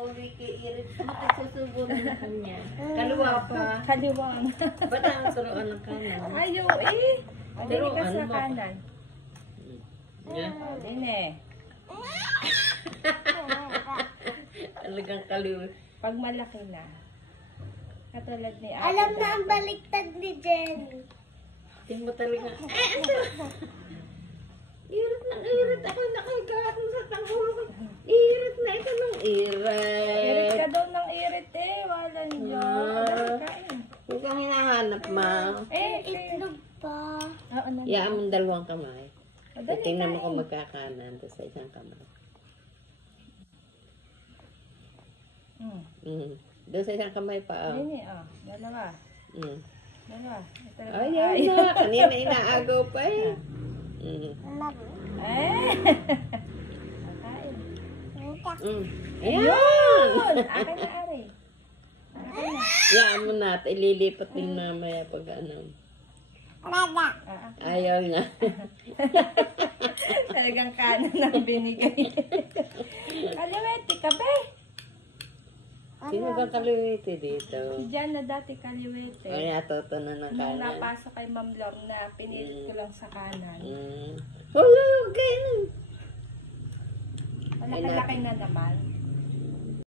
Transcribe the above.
pauwi kay Irit. Susubo na kanya. Kaliwa pa. Kaliwa. Ba't ang turuan ng kanan? Ayaw eh. Dili ka sa mo. kanan. Yeah. Din eh. Talagang kaliwa. Pag malaki na. Katulad ni Ate. Alam na ang baliktad ni Jenny. Tingin mo talaga. Irit ng irit. Ako nakahigahat mo sa tanggulo ko. Irit na ito ng Irit irit. ka daw ng irit eh. Walang Diyos. Kain. Huwag kang hinahanap, ma. Itlog pa. Oo na. Iyaan mo dalawang kamay. Dali, Tingnan mo kain. kung magkakanan doon sa isang kamay. Doon sa isang kamay pa. Ayun eh. Oh. Dalawa. Dalawa. Ito lang. Ayan na. Kanina inaagaw pa eh. Eh. Kain. Ayan. Yun! Akin na, Ari. Akin na. Iyaan mo na at ililipat din mamaya pag ano. Ayaw na. Talagang kanan ang binigay. Kaliwete ka, be. Sino bang kaliwiti dito? Diyan na dati kaliwete. Ay, natuto na ng Nung kanan. napasok kay Ma'am Lorna, pinilit ko lang sa kanan. Huwag ganun. Malaki-laki na naman.